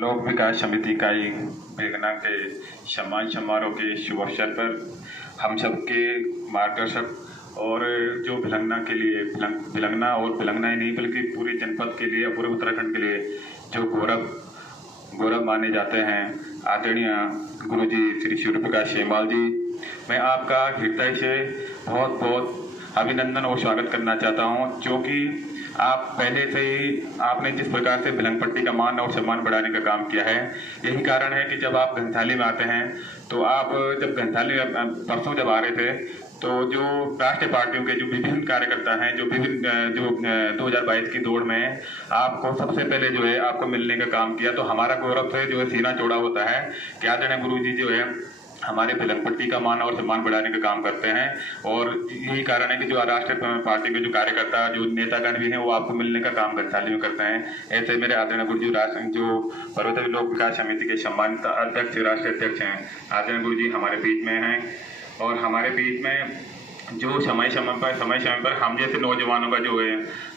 लोक विकास समिति इकाई बेगना के सम्मान समारोह के शुभ अवसर पर हम सबके मार्गदर्शक और जो भिलंगना के लिए भिलंगना और भिलंगना ही नहीं बल्कि पूरे जनपद के लिए, पूरे उत्तराखंड के लिए जो गौरव माने जाते हैं, आदरणीय गुरुजी श्री सूर्य प्रकाश शेमाल जी, मैं आपका हृदय से बहुत बहुत अभिनंदन और स्वागत करना चाहता हूं, जो कि आप पहले से ही आपने जिस प्रकार से भिलंग पट्टी का मान और सम्मान बढ़ाने का काम किया है, यही कारण है कि जब आप घंटाली में आते हैं तो आप जब घंटाली परसों जब आ रहे थे तो जो राष्ट्रीय पार्टियों के जो विभिन्न कार्यकर्ता हैं, जो विभिन्न जो 2022 की दौड़ में आपको सबसे पहले जो है आपको मिलने का काम किया, तो हमारा गौरव से जो है सीना चौड़ा होता है कि आदरणीय गुरुजी जो है हमारे भिलंग पट्टी का मान और सम्मान बढ़ाने का काम करते हैं। और यही कारण है कि जो राष्ट्रीय पार्टी के जो कार्यकर्ता, जो नेतागण भी हैं, वो आपको मिलने का काम घंटाली में करते हैं। ऐसे मेरे आदरणीय गुरुजी जो पर्वतीय लोक विकास समिति के सम्मानित अध्यक्ष, राष्ट्रीय अध्यक्ष हैं, आदरणीय गुरुजी हमारे बीच में हैं। और हमारे बीच में जो समय समय पर हम जैसे नौजवानों का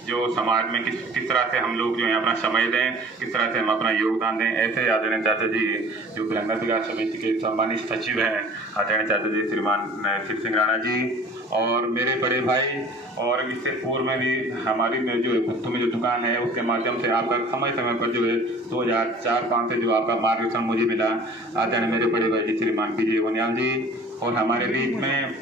जो समाज में किस तरह से हम लोग जो है अपना समय दें, किस तरह से हम अपना योगदान दें, ऐसे आदरणीय चाचा जी जो भिलंगा विकास समिति के सम्मानित सचिव हैं, आदरणीय चाचा जी श्रीमान शिव सिंह राणा जी, और मेरे बड़े भाई, और इससे पूर्व में भी हमारी जो गुत्तू में जो दुकान है उसके माध्यम से आपका समय पर जो है 2004-05 से जो आपका मार्गदर्शन मुझे मिला, आदरणीय मेरे बड़े भाई जी श्रीमान विजय वनियाल जी, और हमारे बीच में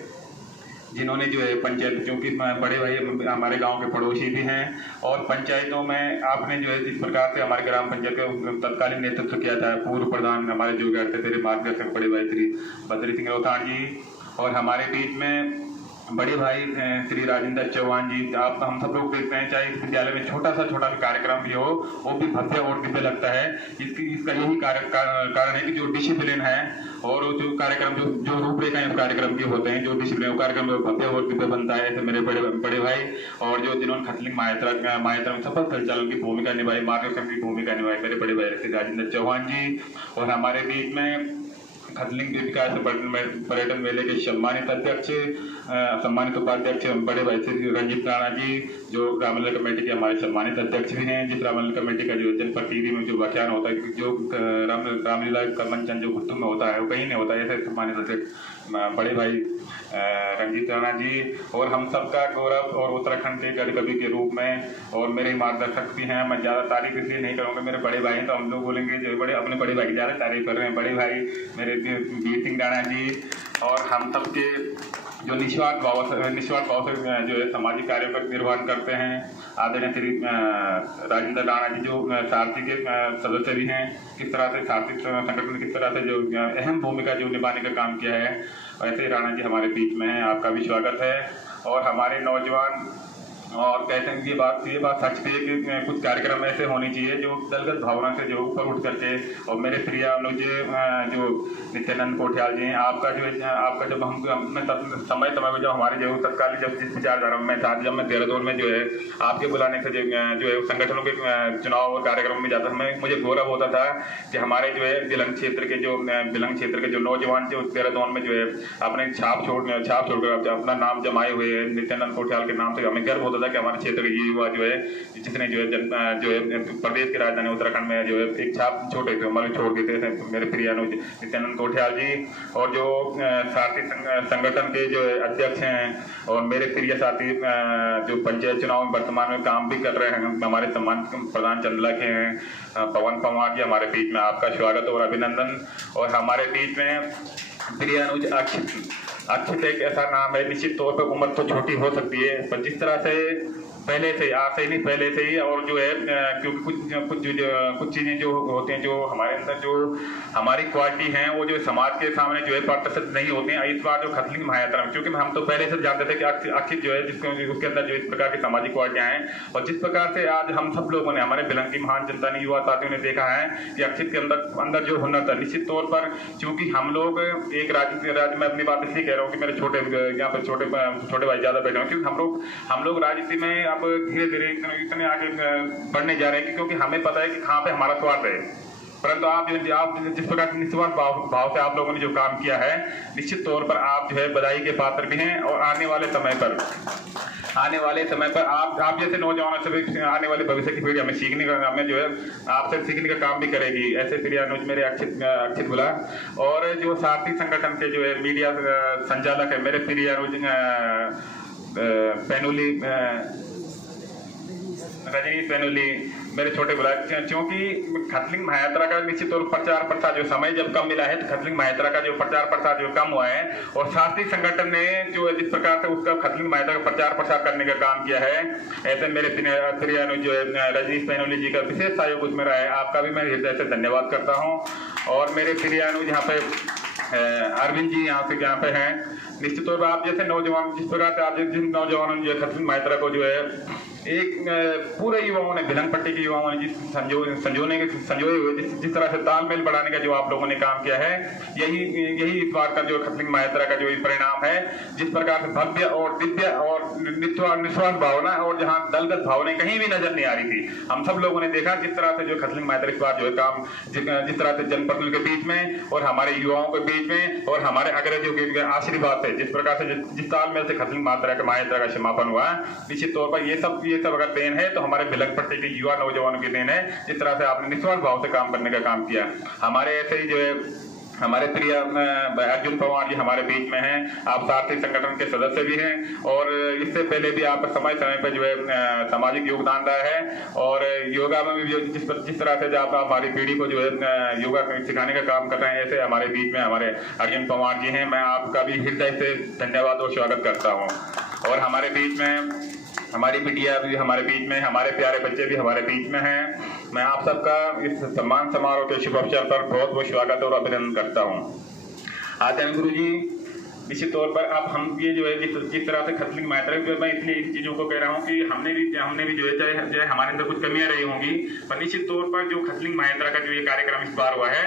जिन्होंने जो है पंचायत, क्योंकि बड़े भाई हमारे गांव के पड़ोसी भी हैं, और पंचायतों में आपने जो है जिस प्रकार से हमारे ग्राम पंचायत का तत्कालीन नेतृत्व किया था, पूर्व प्रधान हमारे जो करते थे मार्गदर्शक बड़े भाई श्री बद्री सिंह रोहतान जी, और हमारे बीच में बड़े भाई श्री राजेंद्र चौहान जी। आप हम सब लोग देखते हैं, चाहे इस विद्यालय में छोटा भी कार्यक्रम भी हो, वो भी भव्य और दिव्य लगता है। इसका यही कारण है कि जो डिसिप्लिन है और जो कार्यक्रम जो रूपरेखाएं उस कार्यक्रम के होते हैं, जो डिसिप्लिन कार्यक्रम भव्य और दिव्य बनता है। ऐसे मेरे बड़े भाई और जो जिन्होंने खतलिंग मायात्रा में सफल संचालन की भूमिका निभाई, मार्गदर्शन की भूमिका निभाई, मेरे बड़े भाई श्री राजेंद्र चौहान जी, और हमारे बीच में खतलिंग विकास पर्यटन मेले के सम्मानित उपाध्यक्ष बड़े भाई श्री रंजीत राणा जी, जो रामलीला कमेटी के हमारे सम्मानित अध्यक्ष भी हैं। जिस रामलीला कमेटी का जो जनपद टीवी में जो व्याख्यान होता है, जो रामलीला का मंचन जो गुत्तू में होता है वो कहीं नहीं होता है, ऐसे सम्मानित अध्यक्ष बड़े भाई रंजीत राणा जी, और हम सबका गौरव और उत्तराखंड के गढ़ कवि के रूप में, और मेरे मार्गदर्शक भी हैं। मैं ज़्यादा तारीफ इसलिए नहीं करूँगा, मेरे बड़े भाई हैं तो हम लोग बोलेंगे जो अपने बड़े भाई की ज़्यादा तारीफ कर रहे हैं। बड़े भाई मेरे वीर सिंह राणा जी, और हम सबके जो निस्वार्थ भाव से जो है सामाजिक कार्यों का निर्वहन करते हैं, आदरणीय श्री राजेंद्र राणा जी जो सारथी के सदस्य भी हैं, किस तरह से सारथी संगठन किस तरह से जो अहम भूमिका जो निभाने का काम किया है, वैसे राणा जी हमारे बीच में हैं। आपका भी स्वागत है। और हमारे नौजवान, और कहते हैं ये बात सच है कि कुछ कार्यक्रम ऐसे होने चाहिए जो दलगत भावना से जो ऊपर उठ करके, और मेरे प्रिय अनुज जो नित्यानंद कोठियाल जी हैं, आपका जब हम समय पर जब हमारे जो तत्कालीन जब जिस विचारधारा में था, जब मैं देहरादून में जो है आपके बुलाने से जो है संगठनों के चुनाव और कार्यक्रम में जाता था, मुझे गौरव होता था कि हमारे जो है भिलंग क्षेत्र के जो नौजवान जो देहरादून में जो है अपने छाप छोड़कर अपना नाम जमाए हुए हैं, नित्यानंद कोठियाल के नाम से हमें गर्व होता था कि हमारे क्षेत्र के ये युवा जो है जितने जो है प्रदेश की राजधानी उत्तराखंड में जो है एक छाप छोड़ देते थे मेरे प्रिय अनुज नित्यानंद कोठियाल जी, और जो साथी संगठन के जो अध्यक्ष हैं, और मेरे प्रिय साथी जो पंचायत चुनाव में वर्तमान में काम भी कर रहे हैं, हमारे सम्मानित प्रधान चंदला के हैं पवन पंवार जी, हमारे बीच में आपका स्वागत और अभिनंदन। और हमारे बीच में प्रिय अनुज अक्षित एक ऐसा नाम है, निश्चित तौर पर उम्र तो छोटी हो सकती है, पर जिस तरह से पहले से ही और जो है क्योंकि कुछ चीज़ें जो होती हैं, जो हमारे अंदर जो हमारी क्वालिटी हैं, वो जो समाज के सामने जो है प्रदर्शित नहीं होती हैं। इस बार जो खतलिंग महायात्रा में, क्योंकि हम तो पहले से जानते थे कि अक्षित जो है उसके अंदर जो इस प्रकार की सामाजिक क्वालिटियाँ हैं, और जिस प्रकार से आज हम सब लोगों ने, हमारे भिलंग की महान जनता ने, युवा साथियों ने देखा है कि अक्षित के अंदर जो हुनर था, निश्चित तौर पर क्योंकि हम लोग एक राज्य में, अपनी बात इसलिए कह रहा हूँ कि मेरे यहाँ पर छोटे भाई ज़्यादा बैठे हैं, क्योंकि हम लोग राजनीति में अब धीरे धीरे इतने आगे बढ़ने जा रहे हैं, क्योंकि हमें पता है कि कहाँ पे हमारा स्वार्थ है। परंतु आप जिस प्रकार निस्वार्थ भाव से आप लोगों ने जो काम किया है, निश्चित तौर पर आप जो है बधाई के पात्र भी हैं। और आने वाले समय पर आप जैसे नौजवानों से भी आने वाले भविष्य की पीढ़ी हमें जो है आपसे सीखने का काम भी करेगी। ऐसे प्रियानुज मेरे अक्षित बुला और जो सारथी संगठन के जो है मीडिया संचालक है मेरे प्रियानुज पैनुली, रजनीश पैनुली, मेरे छोटे बुला, क्योंकि खतलिंग महायात्रा का निश्चित तौर पर प्रचार प्रसार जो समय जब कम मिला है तो खतलिंग महायात्रा का जो प्रचार प्रसार जो कम हुआ है और सारथी संगठन ने जो जिस प्रकार से उसका खतलिंग महायात्रा का प्रचार प्रसार करने का काम किया है, ऐसे मेरे प्रियानुज जो है रजनीश पैनुली जी का विशेष सहयोग उसमें रहा है। आपका भी मैं हृदय से धन्यवाद करता हूँ। और मेरे प्रियानुज यहाँ पे अरविंद जी यहाँ पे हैं। निश्चित तौर पर आप जैसे नौजवान जिस प्रकार से आप जिन नौजवानों ने जो खतलिंग महायात्रा को जो है एक पूरे युवाओं ने भिलंग पट्टी के युवाओं ने जिस संजोए हुए जिस तरह से तालमेल बढ़ाने का जो आप लोगों ने काम किया है, यही इस बार का जो खतलिंग महायात्रा का जो परिणाम है। जिस प्रकार से भव्य और दिव्य और निस्वार्थ भावना और जहां दलगत भावना कहीं भी नजर नहीं आ रही थी, हम सब लोगों ने देखा जिस तरह से जो खतलिंग महायात्रा इस बार जो है काम जिस तरह से जनप्रतिनिधियों के बीच में और हमारे युवाओं के बीच में और हमारे अग्रजों के आशीर्वाद से जिस प्रकार से जिस तालमेल से खतलिंग महायात्रा का समापन हुआ, निश्चित तौर पर ये सब अगर देन है तो हमारे भिलंग पट्टी के युवा नौजवानों की देन है। जिस तरह से आपने निस्वार्थ भाव से काम करने का काम किया, हमारे ऐसे ही जो है हमारे प्रिय अर्जुन पवार जी हमारे बीच में हैं। आप सारथी संगठन के सदस्य भी हैं और इससे पहले भी आप समय पर जो है सामाजिक योगदान रहा है और योगा में भी जिस तरह से आप हमारी पीढ़ी को जो है योगा सिखाने का काम कर रहे हैं, ऐसे हमारे बीच में हमारे अर्जुन पवार जी हैं। मैं आपका भी हृदय से धन्यवाद और स्वागत करता हूँ। और हमारे बीच में हमारी बिटिया भी हमारे बीच में, हमारे प्यारे बच्चे भी हमारे बीच में हैं। मैं आप सबका इस सम्मान समारोह के शुभ अवसर पर बहुत बहुत स्वागत और अभिनंदन करता हूँ। आचार्य गुरु जी, निश्चित तौर पर अब हम ये जो है जिस तरह से खतलिंग महायात्रा, मैं इसलिए इन चीज़ों को कह रहा हूँ कि हमने भी जो है चाहे हमारे अंदर कुछ कमियां रही होंगी, पर निश्चित तौर पर जो खतलिंग महायात्रा का जो ये कार्यक्रम इस बार हुआ है,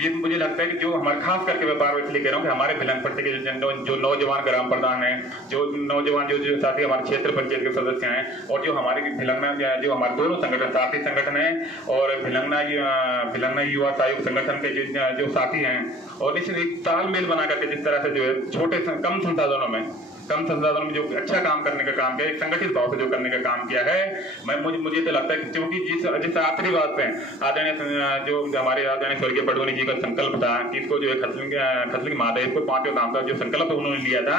ये मुझे लगता है कि जो हमारे खास करके मैं बार इसलिए कह रहा हूँ कि हमारे भिलंग पट्टी के जो नौजवान ग्राम प्रधान हैं, जो नौजवान जो साथी हमारे क्षेत्र पंचायत के सदस्य हैं और जो हमारे भिलंगना जो हमारे दोनों संगठन साथी संगठन है और भिलंगना युवा सहयोग संगठन के जो साथी हैं, और निश्चित एक तालमेल बना करके जिस तरह से जो है छोटे कम संसाधनों में जो अच्छा काम करने का काम किया, एक संगठित भाव से जो करने का काम किया है, मुझे तो लगता है क्योंकि जिस आखिरी बात पे जो हमारे आदरणीय स्वर्गीय पटवानी जी का संकल्प था कि इसको जो है खतलिंग महादेव को 5वें धाम का जो संकल्प उन्होंने लिया था,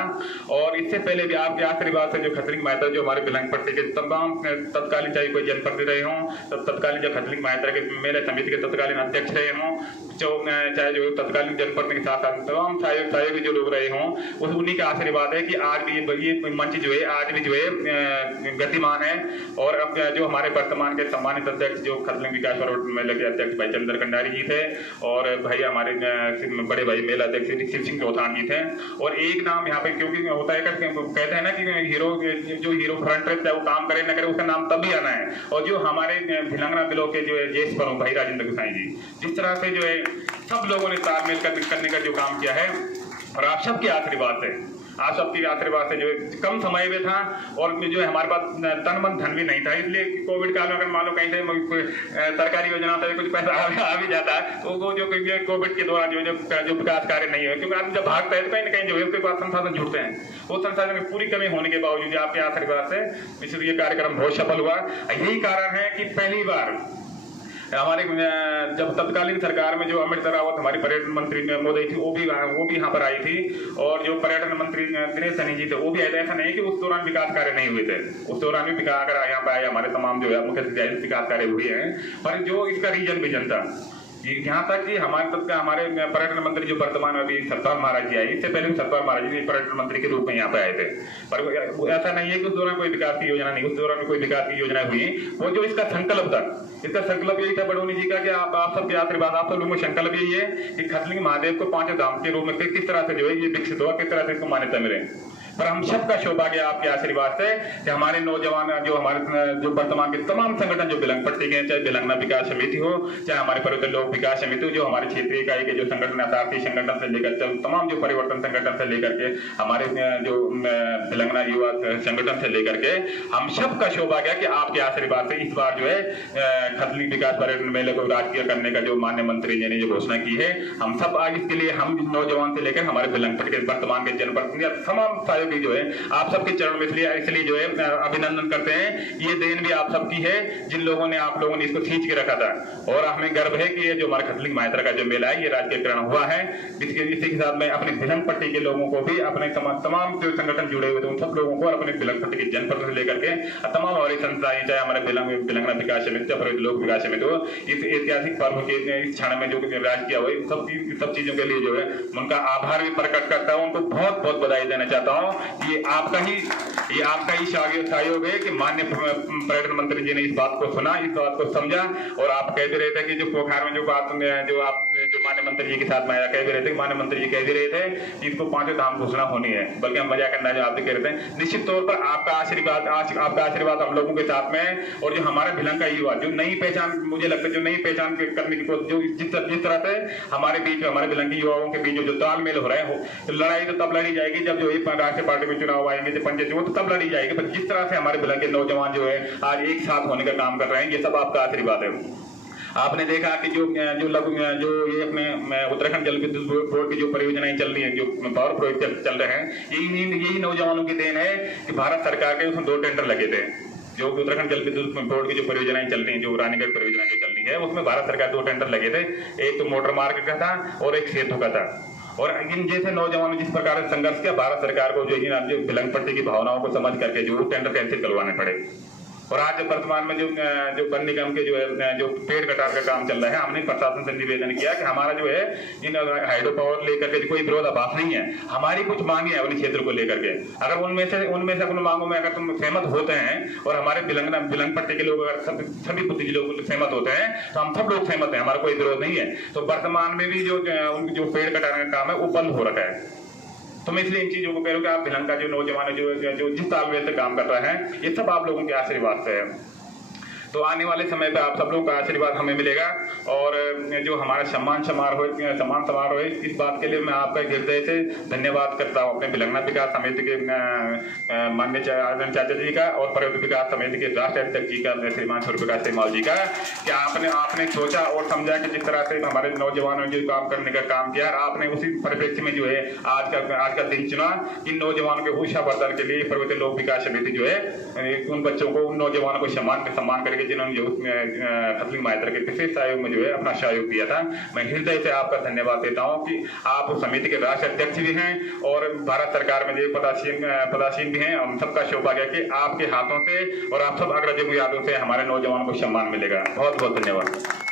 और इससे पहले भी आपके आखिरी बात से जो खतलिंग महायात्रा जो हमारे भिलंग पट्टी के तमाम तत्कालीन चाहे कोई जनप्रतिनिधि रहे हों, तत्कालीन जो खतलिंग महायात्रा के मेले समिति के तत्कालीन अध्यक्ष रहे हों, चाहे जो तत्कालीन जनप्रतिनिधि के साथ तमाम सहयोगी जो लोग रहे हों, उन्हीं का आशीर्वाद है कि आज भी ये मंच जो है आज भी जो है गतिमान है। और अब जो हमारे वर्तमान के सम्मानित अध्यक्ष जो खतलिंग विकास मेले के अध्यक्ष भाई चंद्र कंडारी जी थे और भाई हमारे बड़े भाई मेला अध्यक्ष शिव सिंह चौथान जी थे। और एक नाम यहाँ पे क्योंकि होता है कहते हैं ना कि हीरो फ्रंट पे वो काम करे ना करे उसका नाम तब भी आना है, और जो हमारे भिलंगना बिलो के जो है जेस प्रमुख भाई राजेंद्र गोसाई जी, जिस तरह से जो है सब लोगों ने तालमेल करने का जो काम किया है, और आप सबके आशीर्वाद से जो है कम समय में था और जो है हमारे पास तन मन धन भी नहीं था, इसलिए कोविड काल में अगर मान लो कहीं से सरकारी योजना से कुछ पैसा आ भी जाता है तो वो जो कोविड के दौरान जो विकास कार्य नहीं है, क्योंकि आदमी जब भागता है तो कहीं ना कहीं जो है उसके पास संसाधन जुड़ते हैं, वो संसाधन की पूरी कमी होने के बावजूद आपके आशीर्वाद से इसलिए ये कार्यक्रम बहुत सफल हुआ। यही कारण है कि पहली बार हमारे जब तत्कालीन सरकार में जो अमृता रावत हमारी पर्यटन मंत्री महोदय थी वो भी यहाँ पर आई थी, और जो पर्यटन मंत्री दिनेश सैनी जी थे वो भी आए थे। ऐसा नहीं कि उस दौरान विकास कार्य नहीं हुए थे, उस दौरान भी विकास कार्य यहाँ पे आए, हमारे तमाम जो है मुख्य विकास कार्य हुए हैं, पर जो इसका रीजन विजन था यहाँ तक कि हमारे पर्यटन मंत्री जो वर्तमान अभी सतपाल महाराज जी आए, इससे पहले भी सतपाल महाराज जी पर्यटन मंत्री के रूप में यहाँ पे आए थे, पर ऐसा नहीं है कि उस दौरान कोई विकास की योजना नहीं, उस दौरान कोई विकास की योजना हुई। वो जो इसका संकल्प यही था बडोनी जी का कि आप सबके आशीर्वाद, आप सब लोगों का संकल्प यही है कि खतलिंग महादेव को 5वें धाम के रूप में किस तरह से जो है ये विकसित हुआ, किस तरह से इसको मान्यता मिले। पर हम सबका सौभाग्य आपके आशीर्वाद से कि हमारे नौजवान जो वर्तमान के तमाम संगठन जो बिलंग पट्टी के, चाहे बिलंगना विकास समिति हो, चाहे हमारे पर्वतीय लोक विकास समिति हो, जो हमारे क्षेत्रीय इकाई के जो संगठन अर्थार्थी संगठन से लेकर तमाम जो परिवर्तन संगठन से लेकर के हमारे जो बिलंगना युवा संगठन से लेकर के हम सबका सौभाग्य है कि आपके आशीर्वाद से इस बार जो है खतली विकास पर्यटन मेले को राजकीय करने का जो माननीय मंत्री जी ने जो घोषणा की है, हम सब आज इसके लिए हम नौजवान से लेकर हमारे बिलंगपट के वर्तमान के जनप्रतिनिधि तमाम सहयोगी जो है आप सबके चरण में इसलिए जो है अभिनंदन करते हैं। ये देन भी आप सबकी है जिन लोगों ने आप लोगों ने इसको खींच के रखा था, और हमें गर्व है कि ये जो हमारा खतली मायत्रा का जो मेला है ये राजकीयकरण हुआ है। इसी के साथ में अपने बिलंगपट्टी के लोगों को भी, अपने तमाम जो संगठन जुड़े हुए थे उन सब लोगों को और अपने बिलंगपट्टी के जनप्रतिनिधि लेकर के तमाम हमारी संस्थाएं, चाहे हमारे बिलंगना विकास समिति, चाहे लोक विकास समिति हो, इस ऐतिहासिक पर्व के इस क्षण में जो राज किया हुआ सब चीजों के लिए जो है उनका आभार भी प्रकट करता हूँ, उनको बहुत बहुत बधाई देना चाहता हूँ। ये आपका ही सहयोग है कि माननीय पर्यटन मंत्री जी ने इस बात को सुना, इस बात को समझा, और आप कहते रहे थे कि जो पोखर में जो बात जो माननीय मंत्री जी के साथ में आया, कहते रहे थे माननीय मंत्री जी कह भी रहे थे कि इसको 5वें धाम घोषणा होनी है, बल्कि हम मजा करना जो आप कह रहे थे। निश्चित तौर पर आपका आशीर्वाद हम लोगों के साथ में है, और जो हमारा भिलंग का युवा जो नई पहचान, मुझे लगता है जो नई पहचान करने की जो जिस तरह से हमारे बीच हमारे भिलंग के युवाओं के बीच जो तालमेल हो रहा है, तो लड़ाई तो तब लड़ी जाएगी जब जो राष्ट्रीय पार्टी में चुनाव आएंगे, जो पंचायत तो तब लड़ी जाएगी, पर जिस तरह से हमारे भिलंग के नौजवान जो है आज एक साथ होने का काम कर रहे हैं, ये सब आपका आशीर्वाद है। आपने देखा कि जो ये अपने उत्तराखंड जल विद्युत बोर्ड की जो परियोजनाएं चल रही हैं, जो पावर प्रोजेक्ट चल रहे हैं, यही नौजवानों की देन है कि भारत सरकार के उसमें 2 टेंडर लगे थे। जो उत्तराखंड जल विद्युत बोर्ड की जो परियोजनाएं चल रही हैं, जो रानीगढ़ परियोजना जो चल रही है, उसमें भारत सरकार 2 टेंडर लगे थे, एक तो मोटर मार्ग का था और एक सेतु का था। और इन जैसे नौजवानों ने जिस प्रकार से संघर्ष किया, भारत सरकार को जो बिलंगपट्टी की भावनाओं को समझ करके जो टेंडर कैंसिल करवाने पड़े। और आज वर्तमान में जो वन निगम के जो पेड़ कटार का काम चल रहा है, हमने प्रशासन से निवेदन किया कि हमारा जो है इन हाइड्रो पावर लेकर के कोई विरोधाभास नहीं है, हमारी कुछ मांगे है उन क्षेत्र को लेकर के, अगर उनमें से उन मांगों में अगर तुम सहमत होते हैं और हमारे बिलंगपट्टी के लोग अगर सभी बुद्धिजीवी लोग सहमत होते हैं तो हम सब लोग सहमत हैं, हमारा कोई विरोध नहीं है। तो वर्तमान में भी जो पेड़ कटाने का काम है वो बंद हो रखा है। तो मैं इसलिए इन चीजों को कह रहा हूं कि आप भिलंग का जो नौजवान है जो जिस तालमेल से काम कर रहे हैं, ये सब आप लोगों के आशीर्वाद से है। तो आने वाले समय पे आप सब लोगों का आशीर्वाद हमें मिलेगा, और जो हमारा सम्मान समारोह है, इस बात के लिए मैं आपका हृदय से धन्यवाद करता हूँ अपने बिलंगना विकास समिति के माननीय चाचा जी का और पर्वत विकास समिति के राष्ट्रीय अध्यक्ष जी का, श्रीमान सूर्यप्रकाश सेमाल जी का, कि आपने सोचा और समझा कि जिस तरह से हमारे नौजवानों ने काम करने का काम किया, आपने उसी परिप्रेक्ष्य में जो है आज का दिन चुना कि नौजवानों के उत्साहवर्धन के लिए पर्वतीय लोक विकास समिति जो है उन बच्चों को, उन नौजवानों को सम्मान करके जिन्होंने जो खतली मायत्रा के विशेष सहयोग में जो है अपना सहयोग दिया था, मैं हृदय से आपका धन्यवाद देता हूं कि आप उस समिति के राष्ट्रीय अध्यक्ष भी हैं और भारत सरकार में जो पदासीन भी हैं। हम सबका सौभाग्य है कि आपके हाथों से और आप सब अग्रजों की यादों से हमारे नौजवानों को सम्मान मिलेगा। बहुत बहुत धन्यवाद।